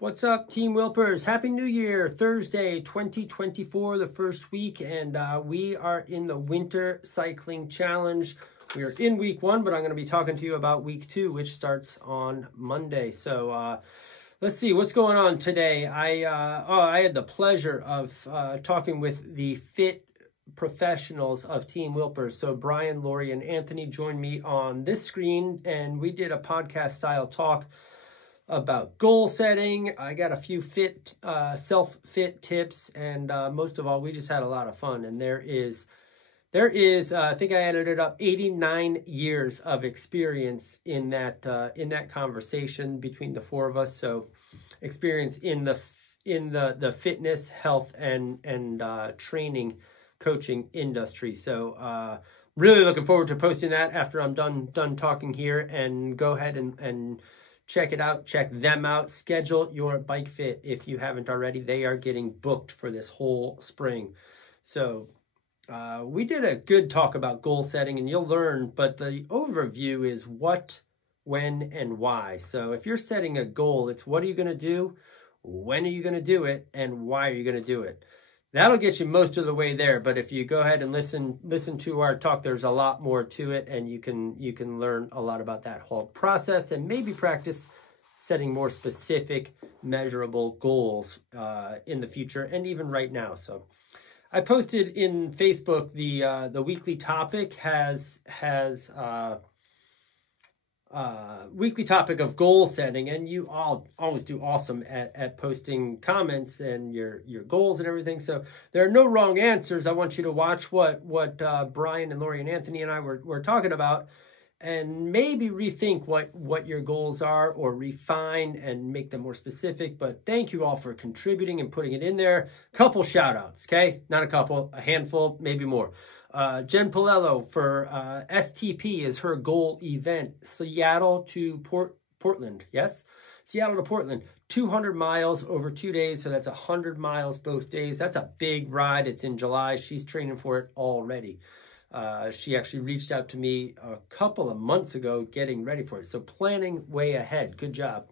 What's up, Team Wilpers? Happy New Year, Thursday, 2024, the first week, and we are in the Winter Cycling Challenge. We are in week 1, but I'm going to be talking to you about week 2, which starts on Monday. So let's see what's going on today. I had the pleasure of talking with the fit professionals of Team Wilpers. So Brian, Lori, and Anthony joined me on this screen, and we did a podcast-style talk about goal setting. I got a few self-fit tips, and most of all, we just had a lot of fun. And there is I think I added it up, 89 years of experience in that conversation between the four of us. So experience in the fitness, health, and training coaching industry. So really looking forward to posting that after I'm done talking here. And go ahead and check it out. Check them out. Schedule your bike fit if you haven't already. They are getting booked for this whole spring. So we did a good talk about goal setting, and you'll learn, but the overview is what, when, and why. So if you're setting a goal, it's what are you going to do, when are you going to do it, and why are you going to do it? That'll get you most of the way there. But if you go ahead and listen to our talk, there's a lot more to it, and you can learn a lot about that whole process and maybe practice setting more specific, measurable goals in the future and even right now. So I posted in Facebook the weekly topic has weekly topic of goal setting, and you all always do awesome at posting comments and your goals and everything. So there are no wrong answers. I want you to watch what Brian and Lori and Anthony and I were talking about, and maybe rethink what your goals are, or refine and make them more specific. But thank you all for contributing and putting it in there. Couple shout outs, okay? Not a couple, a handful, maybe more. Jen Polello for STP is her goal event. Seattle to Portland. Yes? Seattle to Portland. 200 miles over 2 days. So that's 100 miles both days. That's a big ride. It's in July. She's training for it already. She actually reached out to me a couple of months ago getting ready for it. So planning way ahead. Good job.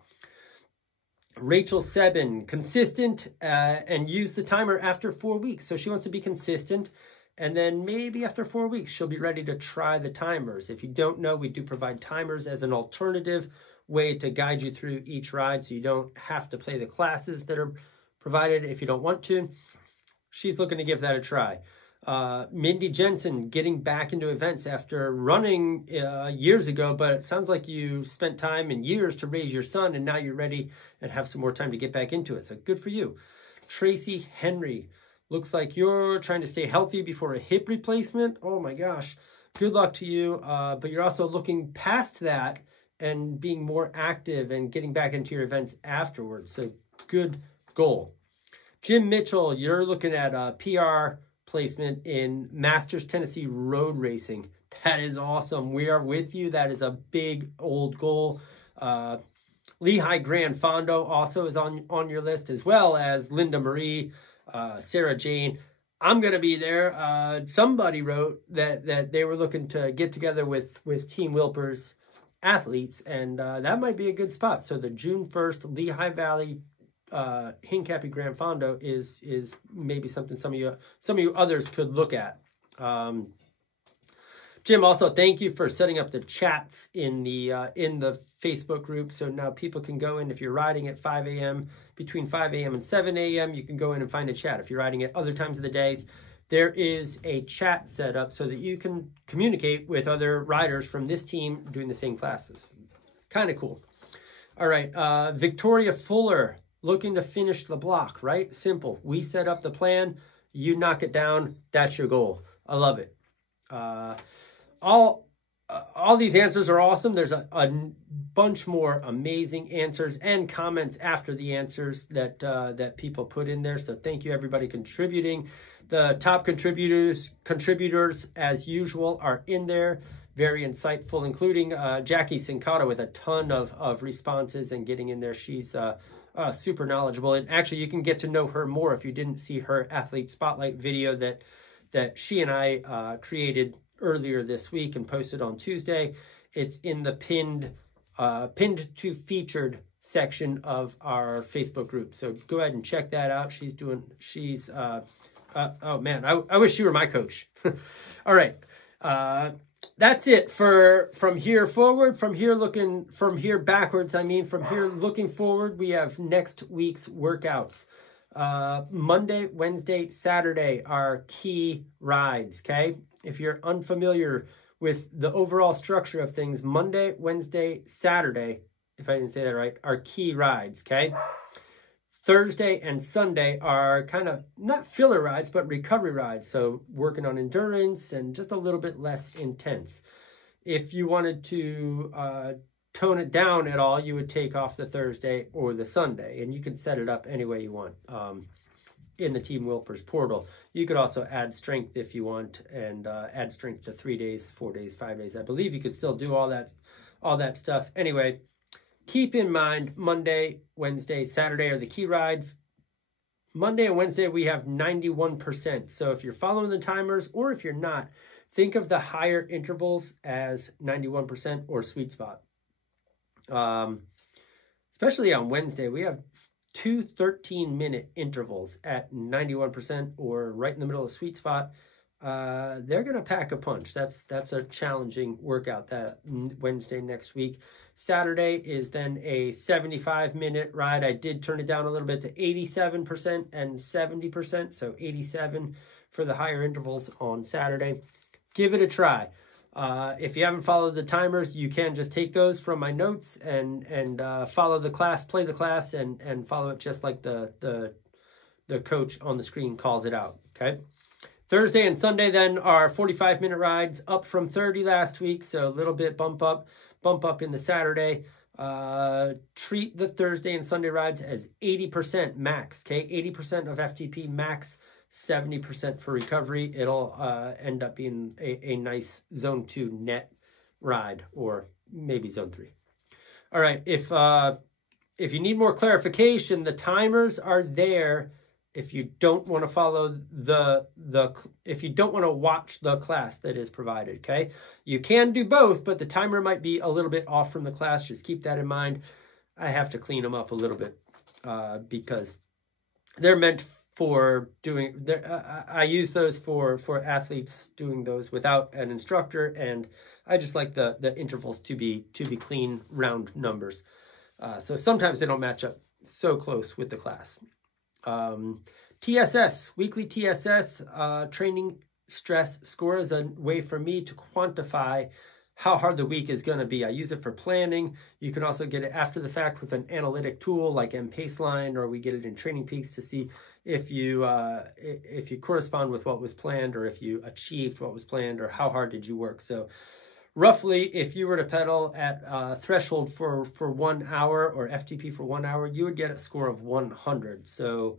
Rachel Sebin, consistent and use the timer after 4 weeks. So she wants to be consistent. And then maybe after 4 weeks, she'll be ready to try the timers. If you don't know, we do provide timers as an alternative way to guide you through each ride, so you don't have to play the classes that are provided if you don't want to. She's looking to give that a try. Mindy Jensen, getting back into events after running years ago, but it sounds like you spent time and years to raise your son, and now you're ready and have some more time to get back into it. So good for you. Tracy Henry. Looks like you're trying to stay healthy before a hip replacement. Oh my gosh. Good luck to you. But you're also looking past that and being more active and getting back into your events afterwards. So good goal. Jim Mitchell, you're looking at a PR placement in Masters Tennessee road racing. That is awesome. We are with you. That is a big old goal. Lehigh Grand Fondo also is on your list, as well as Linda Marie, Sarah Jane. I'm going to be there. Somebody wrote that they were looking to get together with Team Wilpers athletes, and that might be a good spot. So the June 1st Lehigh Valley Hincapie Grand Fondo is maybe something some of you others could look at. Jim, also thank you for setting up the chats in the Facebook group. So now people can go in. If you're riding at 5 a.m., between 5 a.m. and 7 a.m., you can go in and find a chat. If you're riding at other times of the days, there is a chat set up so that you can communicate with other riders from this team doing the same classes. Kind of cool. All right. Victoria Fuller, looking to finish the block, right? Simple. We set up the plan. You knock it down. That's your goal. I love it. All these answers are awesome. There's a bunch more amazing answers and comments after the answers that people put in there. So thank you, everybody contributing. The top contributors as usual are in there. Very insightful, including Jackie Sincata with a ton of responses and getting in there. She's super knowledgeable. And actually, you can get to know her more if you didn't see her athlete spotlight video that she and I created earlier this week and posted on Tuesday. It's in the pinned to featured section of our Facebook group. So go ahead and check that out. Oh man, I wish she were my coach. All right. That's it for from here forward. From here backwards, from here looking forward, we have next week's workouts. Monday, Wednesday, Saturday are key rides, okay? If you're unfamiliar with the overall structure of things, Monday, Wednesday, Saturday, if I didn't say that right, are key rides, okay? Thursday and Sunday are kind of not filler rides, but recovery rides. So working on endurance and just a little bit less intense. If you wanted to tone it down at all, you would take off the Thursday or the Sunday, and you can set it up any way you want in the Team Wilpers portal. You could also add strength if you want, and add strength to 3 days, 4 days, 5 days. I believe you could still do all that stuff. Anyway, keep in mind, Monday, Wednesday, Saturday are the key rides. Monday and Wednesday, we have 91%. So if you're following the timers, or if you're not, think of the higher intervals as 91% or sweet spot. Especially on Wednesday, we have 2 13-minute intervals at 91% or right in the middle of the sweet spot. They're going to pack a punch. That's a challenging workout that Wednesday next week. Saturday is then a 75-minute ride. I did turn it down a little bit to 87% and 70%. So 87 for the higher intervals on Saturday. Give it a try. If you haven't followed the timers, you can just take those from my notes and follow the class, play the class, and follow it just like the coach on the screen calls it out, okay? Thursday and Sunday then are 45-minute rides, up from 30 last week, so a little bit bump up in the Saturday. Treat the Thursday and Sunday rides as 80% max, okay? 80% of FTP max, 70% for recovery. It'll end up being a nice zone 2 net ride, or maybe zone 3. All right, if you need more clarification, the timers are there if you don't want to follow if you don't want to watch the class that is provided, okay? You can do both, but the timer might be a little bit off from the class. Just keep that in mind. I have to clean them up a little bit because they're meant for doing, I use those for athletes doing those without an instructor, and I just like the intervals to be clean, round numbers. So sometimes they don't match up so close with the class. TSS, weekly TSS, training stress score, is a way for me to quantify how hard the week is going to be. I use it for planning. You can also get it after the fact with an analytic tool like MPaceline, or we get it in Training Peaks to see if you correspond with what was planned, or if you achieved what was planned, or how hard did you work. So roughly, if you were to pedal at threshold for 1 hour, or FTP for 1 hour, you would get a score of 100. So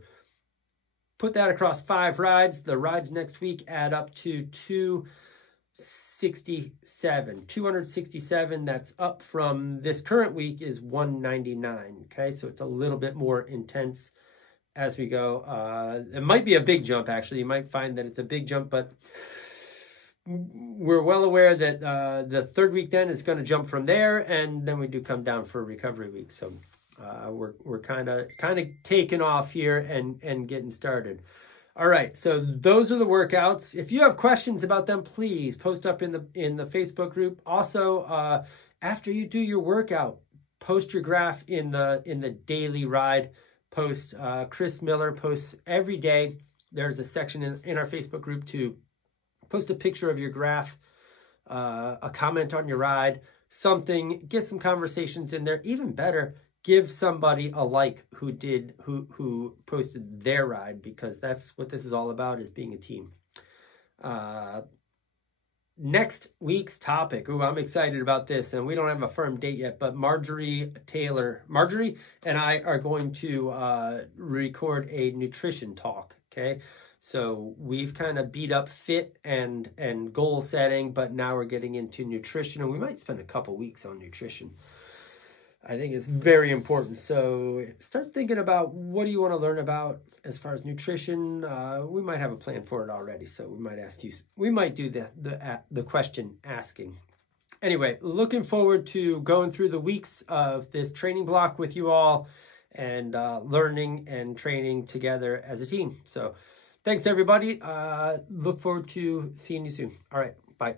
put that across 5 rides. The rides next week add up to 267. That's up from this current week is 199. Okay, so it's a little bit more intense as we go. It might be a big jump, actually. You might find that it's a big jump, but we're well aware that the third week then is going to jump from there, and then we do come down for a recovery week. So we're kind of taking off here and getting started. All right, so those are the workouts. If you have questions about them, please post up in the Facebook group. Also, after you do your workout, post your graph in the daily ride post. Chris Miller posts every day. There's a section in our Facebook group to post a picture of your graph, a comment on your ride, something, get some conversations in there. Even better, give somebody a like who posted their ride, because that's what this is all about, is being a team. Next week's topic. Ooh, I'm excited about this, and we don't have a firm date yet, but Marjorie and I are going to record a nutrition talk, okay? So we've kind of beat up fit and goal setting, but now we're getting into nutrition, and we might spend a couple weeks on nutrition. I think it's very important. So start thinking about, what do you want to learn about as far as nutrition? We might have a plan for it already, so we might ask you. We might do the question asking. anyway, looking forward to going through the weeks of this training block with you all and learning and training together as a team. So thanks, everybody. Look forward to seeing you soon. All right. Bye.